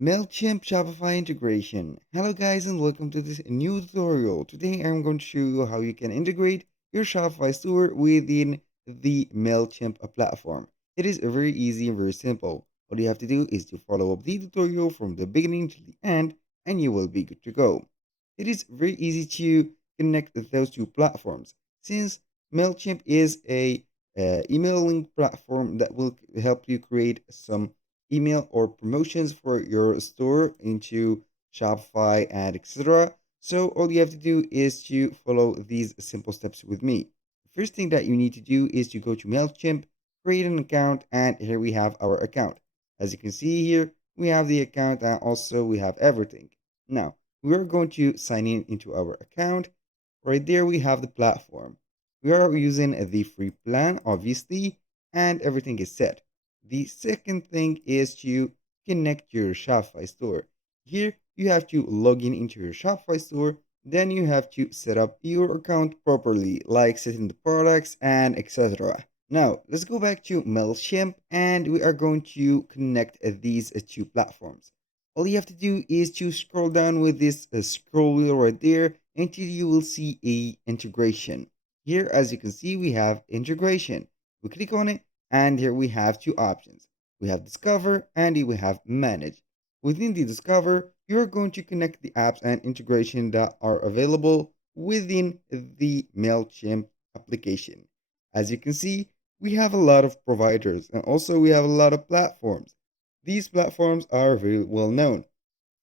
Mailchimp Shopify integration. Hello guys and welcome to this new tutorial. Today I'm going to show you how you can integrate your Shopify store within the Mailchimp platform. It is very easy and very simple. All you have to do is to follow up the tutorial from the beginning to the end and you will be good to go. It is very easy to connect those two platforms since Mailchimp is a emailing platform that will help you create some email or promotions for your store into Shopify and etc. So all you have to do is to follow these simple steps with me. The first thing that you need to do is to go to Mailchimp, create an account, and here we have our account. As you can see here, we have the account and also we have everything. Now, we are going to sign in into our account. Right there we have the platform. We are using the free plan, obviously, and everything is set. The second thing is to connect your Shopify store. Here, you have to log in into your Shopify store. Then you have to set up your account properly, like setting the products and etc. Now, let's go back to Mailchimp and we are going to connect these two platforms. All you have to do is to scroll down with this scroll wheel right there until you will see a integration. Here, as you can see, we have integration. We click on it and here we have two options. We have Discover and we have Manage. Within the Discover, you're going to connect the apps and integration that are available within the Mailchimp application. As you can see, we have a lot of providers and also we have a lot of platforms. These platforms are very well known.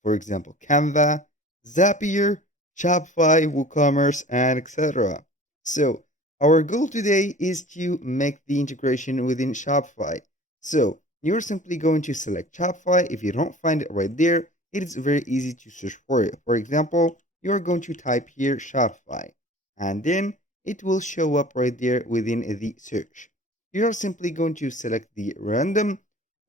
For example, Canva, Zapier, Shopify, WooCommerce, and etc. So, our goal today is to make the integration within Shopify. So, you're simply going to select Shopify. If you don't find it right there, it is very easy to search for it. For example, you're going to type here Shopify, and then it will show up right there within the search. You're simply going to select the random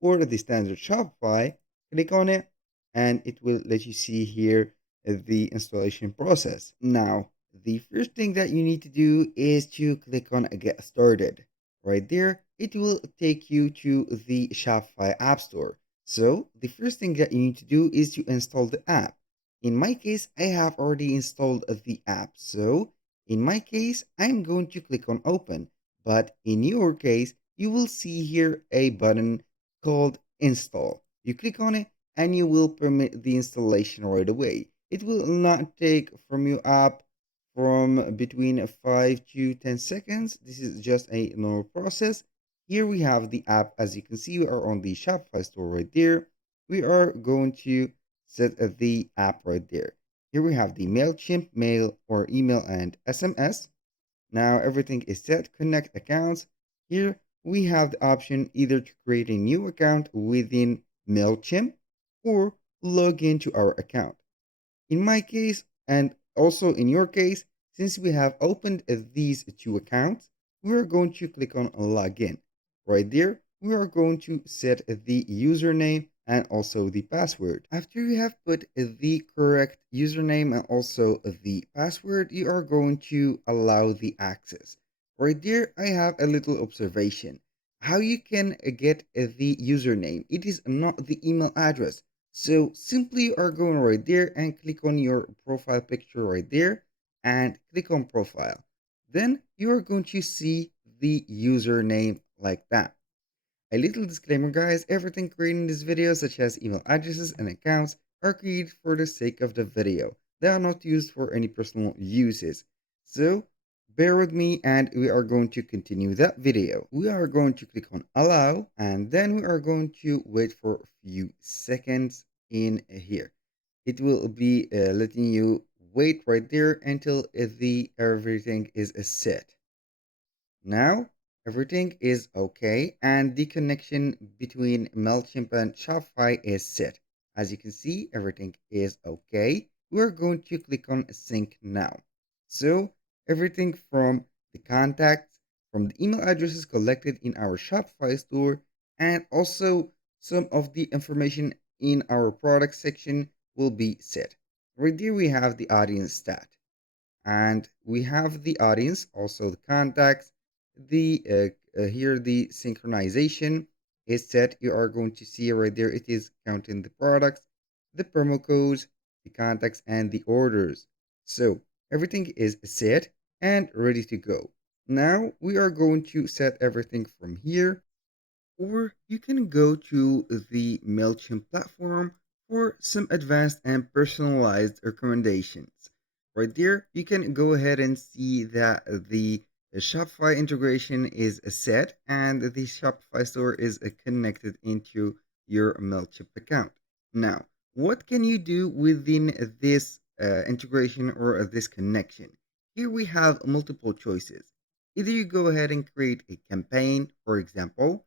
or the standard Shopify, click on it, and it will let you see here the installation process. Now, the first thing that you need to do is to click on Get Started. Right there, it will take you to the Shopify App Store. So, the first thing that you need to do is to install the app. In my case, I have already installed the app. So, in my case, I'm going to click on Open. But in your case, you will see here a button called Install. You click on it and you will permit the installation right away. It will not take from you up from between 5 to 10 seconds. This is just a normal process. Here we have the app. As you can see, we are on the Shopify store right there. We are going to set the app right there. Here we have the Mailchimp, mail or email and SMS. Now everything is set, connect accounts. Here we have the option either to create a new account within Mailchimp or log into our account. In my case, and also in your case, since we have opened these two accounts, we are going to click on login. Right there, we are going to set the username and also the password. After you have put the correct username and also the password, you are going to allow the access. Right there, I have a little observation. How you can get the username. It is not the email address. So simply you are going right there and click on your profile picture right there and click on profile. Then you are going to see the username like that. A little disclaimer guys, everything created in this video such as email addresses and accounts are created for the sake of the video. They are not used for any personal uses. So bear with me and we are going to continue that video. We are going to click on allow and then we are going to wait for a few seconds in here. It will be letting you wait right there until the everything is set. Now everything is okay and the connection between Mailchimp and Shopify is set. As you can see, everything is okay. We're going to click on sync now. So everything from the contacts, from the email addresses collected in our Shopify store, and also some of the information in our product section will be set. Right here we have the audience stat and we have the audience, also the contacts, the here the synchronization is set. You are going to see right there, it is counting the products. the promo codes, the contacts, and the orders. So everything is set and ready to go. Now we are going to set everything from here, or you can go to the Mailchimp platform for some advanced and personalized recommendations. Right there, you can go ahead and see that the Shopify integration is set and the Shopify store is connected into your Mailchimp account. Now, what can you do within this integration or this connection? Here we have multiple choices. Either you go ahead and create a campaign, for example,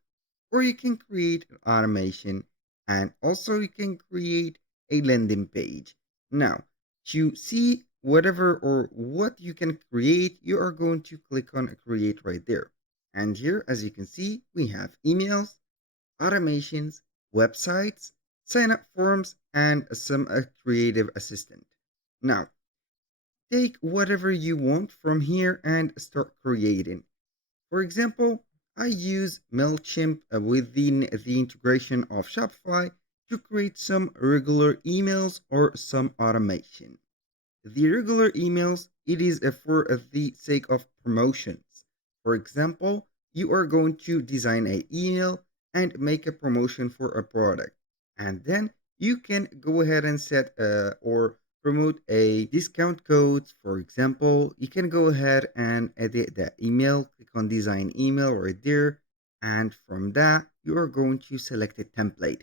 or you can create an automation, and also you can create a landing page. Now, to see whatever or what you can create, you are going to click on create right there. And here, as you can see, we have emails, automations, websites, sign up forms, and some creative assistant. Now, take whatever you want from here and start creating. For example, I use Mailchimp within the integration of Shopify to create some regular emails or some automation. The regular emails, it is for the sake of promotions. For example, you are going to design an email and make a promotion for a product. And then you can go ahead and set or promote a discount code. For example, you can go ahead and edit the email, click on design email right there. And from that, you are going to select a template.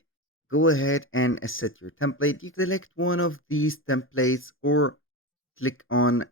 Go ahead and set your template. You select one of these templates or click on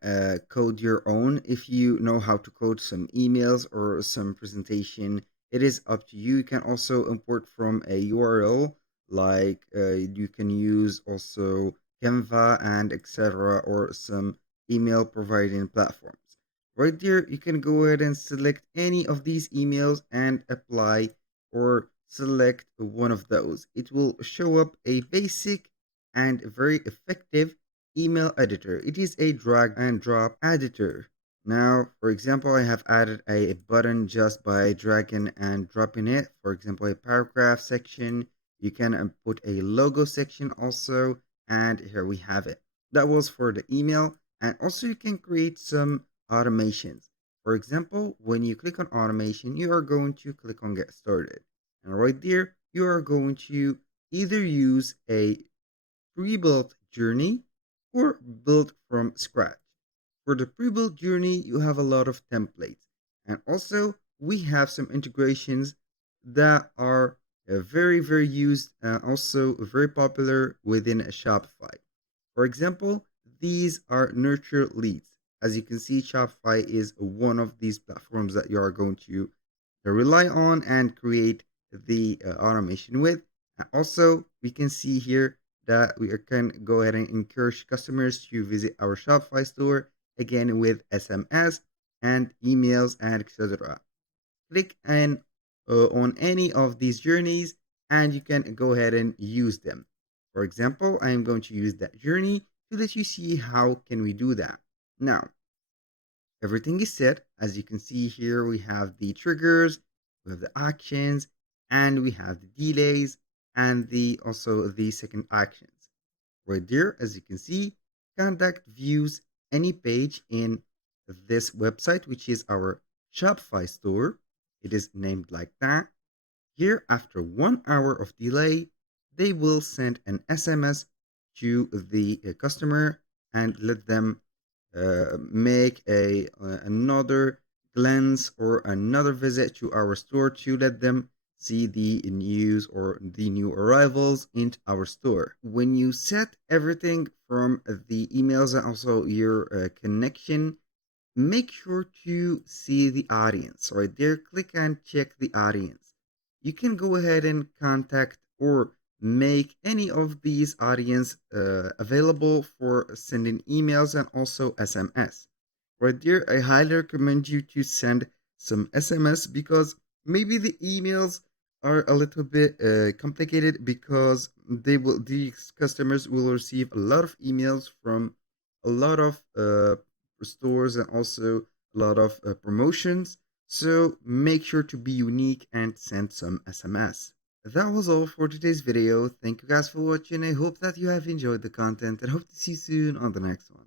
code your own. If you know how to code some emails or some presentation, it is up to you. You can also import from a URL, like you can use also Canva and etc. or some email providing platforms. Right there, you can go ahead and select any of these emails and apply or select one of those. It will show up a basic and very effective email editor. It is a drag and drop editor. Now, for example, I have added a button just by dragging and dropping it. For example, a paragraph section. You can put a logo section also, and here we have it. That was for the email, and also you can create some automations. For example, when you click on automation, you are going to click on get started. And right there, you are going to either use a pre-built journey or built from scratch. For the pre-built journey, you have a lot of templates. And also, we have some integrations that are very used, also very popular within Shopify. For example, these are nurture leads. As you can see, Shopify is one of these platforms that you are going to rely on and create the automation with. And also, we can see here that we can go ahead and encourage customers to visit our Shopify store again with SMS and emails and etc. Click on any of these journeys and you can go ahead and use them. For example, I am going to use that journey to let you see how can we do that. Now, everything is set. As you can see here, we have the triggers, we have the actions, and we have the delays and the also the second actions. Right there, as you can see, contact views any page in this website, which is our Shopify store. It is named like that. Here, after 1 hour of delay, they will send an SMS to the customer and let them make another glance or another visit to our store to let them see the news or the new arrivals into our store. When you set everything from the emails and also your connection, make sure to see the audience right there. Click and check the audience. You can go ahead and contact or make any of these audience available for sending emails and also SMS. Right there, I highly recommend you to send some SMS because maybe the emails are a little bit complicated because these customers will receive a lot of emails from a lot of stores and also a lot of promotions. So make sure to be unique and send some SMS. That was all for today's video. Thank you guys for watching. I hope that you have enjoyed the content and hope to see you soon on the next one.